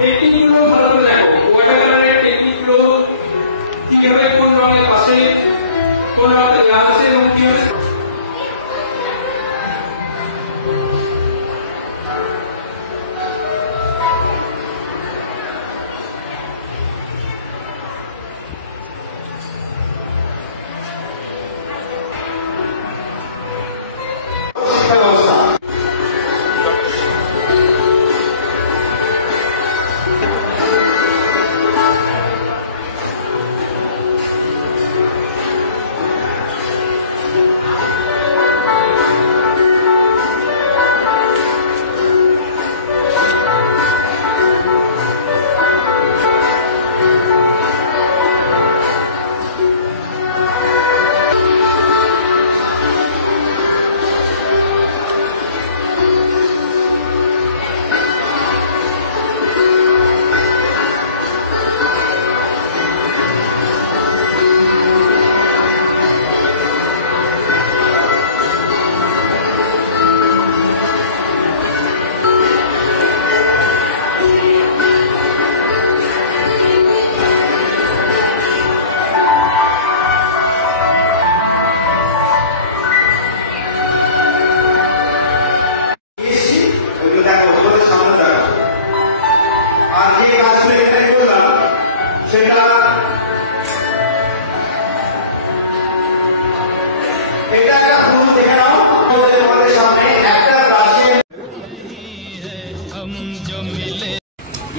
টেকনিকগুলো ভালোভাবে দেখো, ওয়াটার কালারের টেকনিকগুলো কিভাবে কোন রঙের পাশে কোন রঙের গাছ আছে এবং কিভাবে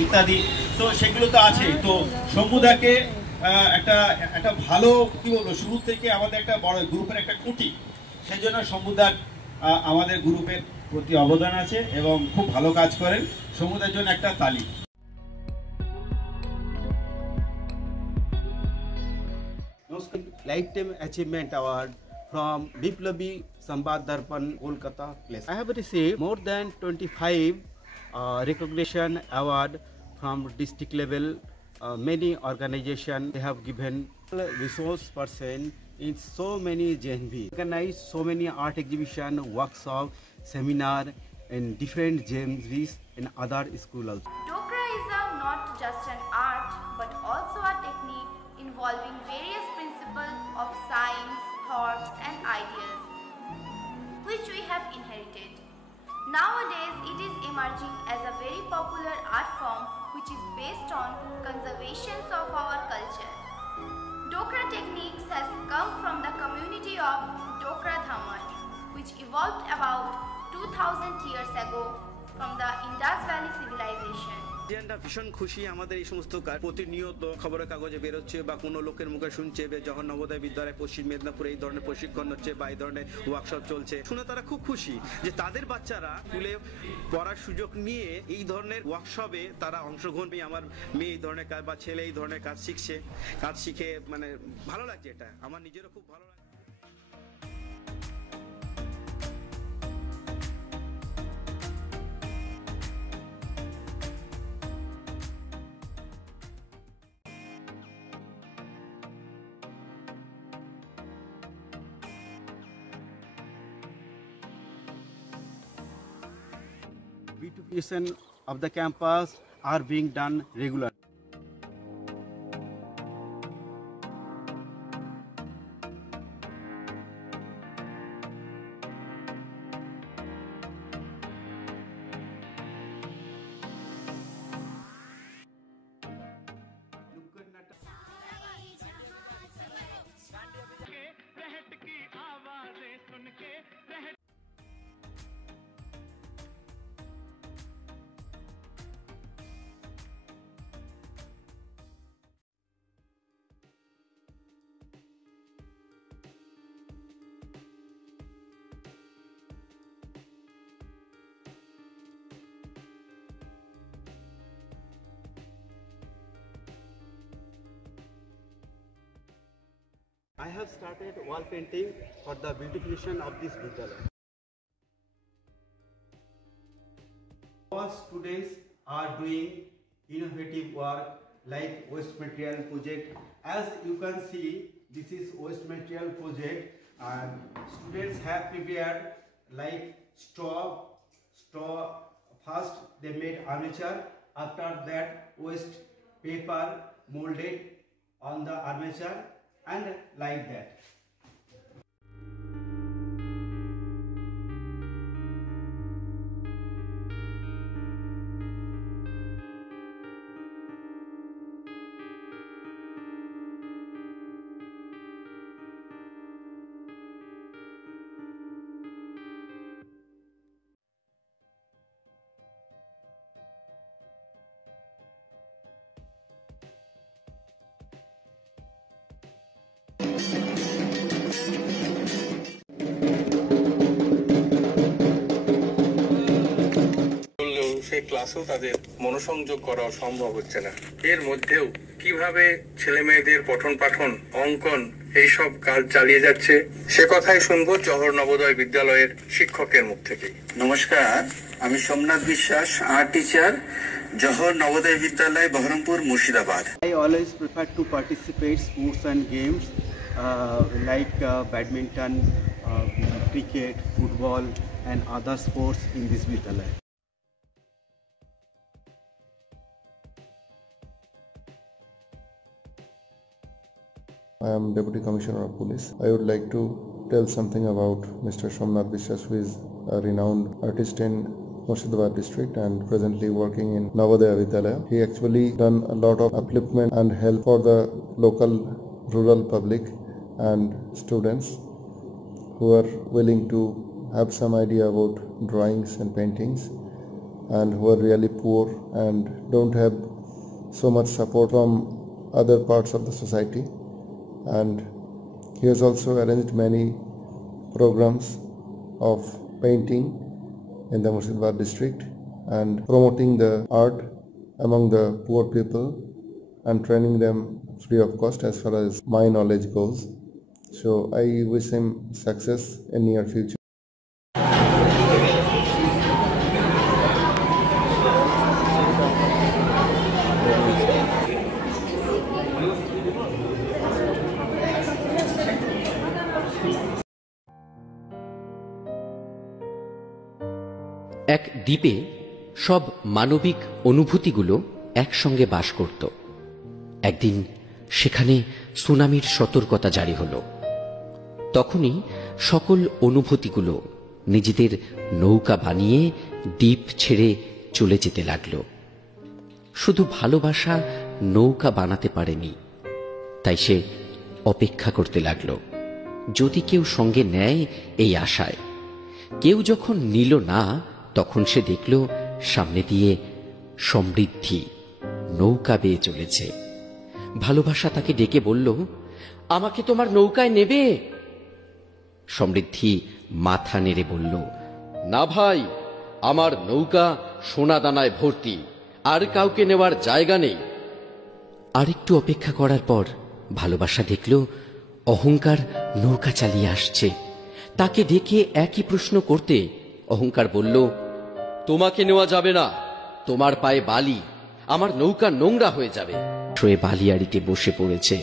ইত্যাদি, তো সেগুলো তো আছেই। তো শম্ভুদাকে একটা একটা ভালো কি বলবো, শুরু থেকে আমাদের একটা বড় গ্রুপের একটা খুঁটি, সেই জন্য শম্ভুদার আমাদের গ্রুপের প্রতি অবদান আছে এবং খুব ভালো কাজ করেন। শম্ভুদার জন্য একটা তালি। Lifetime Achievement Award from Biplabi Sambad Darpan, Kolkata place. I have received more than 25 recognition award from district level. Many organizations they have given resource person in so many JNV. Organized so many art exhibition, workshop, seminar in different JNVs in other schools also. Dokra is not just an art but also a technique involving various principles of science, thoughts and ideas which we have inherited. Nowadays it is emerging as a very popular art form which is based on conservation of our culture. Dokra techniques has come from the community of Dokra Dhamar which evolved about 2000 years ago from the Indus Valley civilization. ভীষণ খুশি আমাদের এই সমস্ত প্রতিনিয়ত খবরের কাগজে বেরোচ্ছে বা কোনো লোকের মুখে শুনছে যখন নবোদয় বিদ্যালয় পশ্চিম মেদিনীপুরে এই ধরনের প্রশিক্ষণ হচ্ছে বা এই ধরনের ওয়ার্কশপ চলছে, শুনে তারা খুব খুশি যে তাদের বাচ্চারা স্কুলে পড়ার সুযোগ নিয়ে এই ধরনের ওয়ার্কশপে তারা অংশগ্রহণ পেয়ে আমার মেয়ে এই ধরনের কাজ বা ছেলে এই ধরনের কাজ শিখছে, কাজ শিখে মানে ভালো লাগছে। এটা আমার নিজেরও খুব ভালো লাগে। Beautification of the campus are being done regularly. I have started wall painting for the beautification of this Vidyalaya. Our students are doing innovative work like waste material project. As you can see, this is waste material project, and students have prepared like straw. First they made armature, After that, waste paper molded on the armature and like that. সেই ক্লাসেও তাদের মনোসংযোগ করা সম্ভব হচ্ছে না। এর মধ্যেও কিভাবে ছেলে মেয়েদের পঠন পাঠন, অঙ্কন এইসব কাজ চালিয়ে যাচ্ছে সে কথাই শুনবো জওহর নবোদয় বিদ্যালয়ের শিক্ষকের মুখ থেকেই। নমস্কার, আমি সোমনাথ বিশ্বাস, আর্ট টিচার, জওহর নবোদয় বিদ্যালয়, Baharampur, Murshidabad. I always prefer to participate sports and games like badminton, cricket, football and other sports in this vidyalaya. I am Deputy Commissioner of Police. I would like to tell something about Mr. Somnath বিশ্বাস, who is a renowned artist in Murshidabad district and presently working in Navodaya Vidyalaya. He actually done a lot of upliftment and help for the local rural public and students who are willing to have some idea about drawings and paintings and who are really poor and don't have so much support from other parts of the society. And he has also arranged many programs of painting in the Murshidabad district and promoting the art among the poor people and training them free of cost as far as my knowledge goes. So I wish him success in near future. এক দ্বীপে সব মানবিক অনুভূতিগুলো একসঙ্গে বাস করত। একদিন সেখানে সুনামির সতর্কতা জারি হলো। তখনই সকল অনুভূতিগুলো নিজেদের নৌকা বানিয়ে দ্বীপ ছেড়ে চলে যেতে লাগলো। শুধু ভালোবাসা নৌকা বানাতে পারেনি, তাই সে অপেক্ষা করতে লাগলো যদি কেউ সঙ্গে নেয় এই আশায়। কেউ যখন নিল না, তখন সে দেখল সামনে দিয়ে সমৃদ্ধি নৌকা বেয়ে চলেছে। ভালোবাসা তাকে ডেকে বলল, আমাকে তোমার নৌকায় নেবে? সমৃদ্ধি মাথা নেড়ে বলল, না ভাই, আমার নৌকা সোনা দানায় ভর্তি, আর কাউকে নেওয়ার জায়গা নেই। আরেকটু অপেক্ষা করার পর ভালোবাসা দেখল অহংকার নৌকা চালিয়ে আসছে। তাকে ডেকে একই প্রশ্ন করতে অহংকার বলল, তোমাকে নেওয়া যাবে না, তোমার পায়ে বালি, আমার নৌকা নোংরা হয়ে যাবে। সে বালিয়াড়িতে বসে পড়েছে।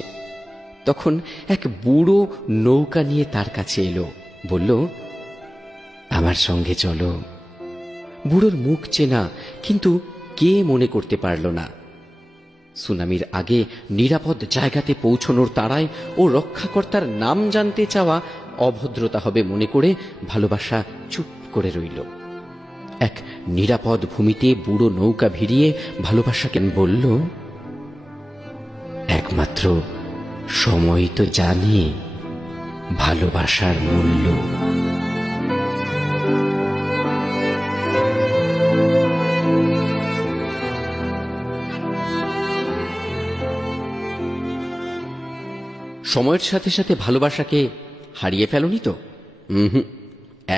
তখন এক বুড়ো নৌকা নিয়ে তার কাছে এলো, বলল, আমার সঙ্গে চলো। বুড়োর মুখ চেনা, কিন্তু কে মনে করতে পারল না। সুনামির আগে নিরাপদ জায়গাতে পৌঁছনোর তাড়ায় ও রক্ষাকর্তার নাম জানতে চাওয়া অভদ্রতা হবে মনে করে ভালোবাসা চুপ করে রইল। এক নিরাপদ ভূমিতে বুড়ো নৌকা ভিড়িয়ে ভালোবাসাকে বলল, একমাত্র সময় তো জানে ভালোবাসার মূল্য। সময়ের সাথে সাথে ভালোবাসাকে হারিয়ে ফেলনি তো?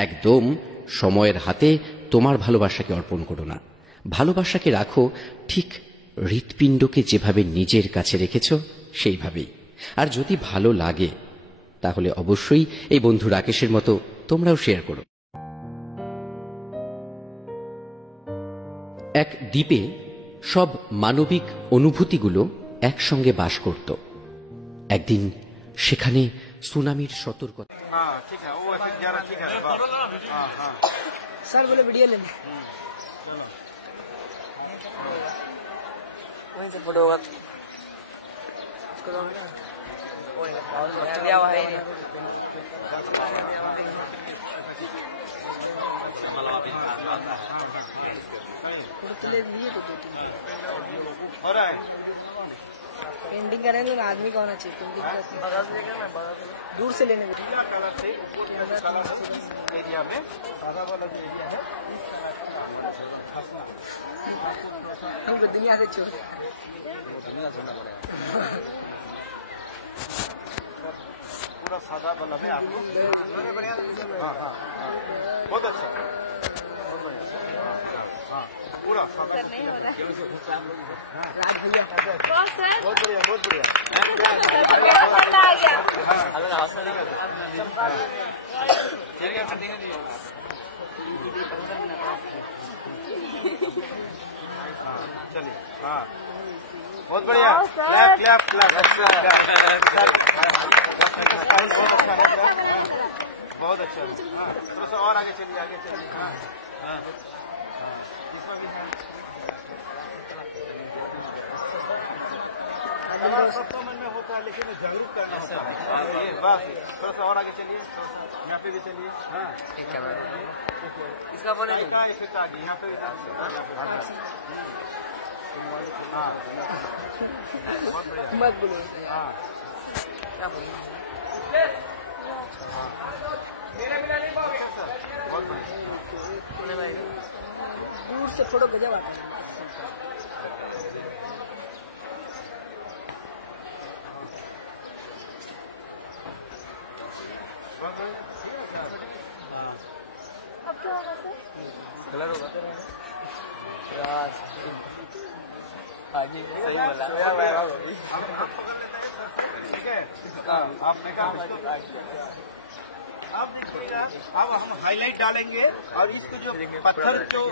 একদম সময়ের হাতে তোমার ভালোবাসাকে অর্পণ করো না। ভালোবাসাকে রাখো ঠিক হৃৎপিণ্ডকে যেভাবে নিজের কাছে রেখেছ সেইভাবেই। আর যদি ভালো লাগে তাহলে অবশ্যই এই বন্ধু রাকেশের মতো তোমরাও শেয়ার করো। এক দ্বীপে সব মানবিক অনুভূতিগুলো একসঙ্গে বাস করত। একদিন সেখানে সুনামির সতর্কতা। सर बोले वीडियो लेना। से फोटो होगा दिया हुआ है नहीं। पेंटिंग करें तो आदमी का होना चाहिए। पेंटिंग दूर से लेने एरिया में सादा वाला जो एरिया है हमको दुनिया से छोड़ पूरा सादा वाला में आपको हाँ हाँ बहुत अच्छा बहुत बढ़िया हाँ पूरा सादा नहीं हो रहा राज भैया बहुत बढ़िया बहुत बढ़िया चलिए हाँ बहुत बढ़िया क्लैप क्लैप क्लैप बहुत अच्छा थोड़ा सा और आगे चलिए हाँ हाँ इसमें भी सब तो मन में होता है लेकिन जागरूक करना होता है ये बस थोड़ा सा और आगे चलिए यहाँ पे भी चलिए हाँ ठीक है इसका बोले का इफेक्ट आ गया यहाँ पे हाँ बहुत बढ़िया मत बोलो हाँ क्या बोलो बहुत बढ़िया दूर से फोटो गजब आता है। अब क्या होगा सर? कलर होगा राज आगे सही बोला ठीक है आप मेकअप अब देखिएगा अब हम हाईलाइट डालेंगे और इसको जो पत्थर जो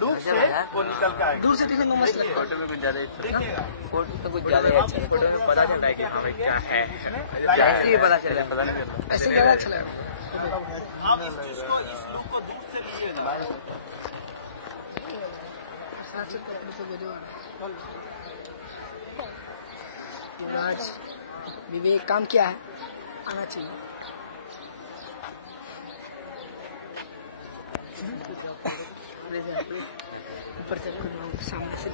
लुक से वो निकल के आएगा दूर से देखने में मस्त लगता है। फोटो में कुछ ज्यादा देखिएगा फोटो तो कुछ ज्यादा ही अच्छा फोटो में पता चलता है कि हाँ भाई क्या है ऐसे ही पता चलेगा पता नहीं चलता ऐसे ज्यादा अच्छा लगेगा। आप इस लुक को दूर से लीजिएगा राज विवेक काम किया है आना चाहिए। ऊपर से सामने से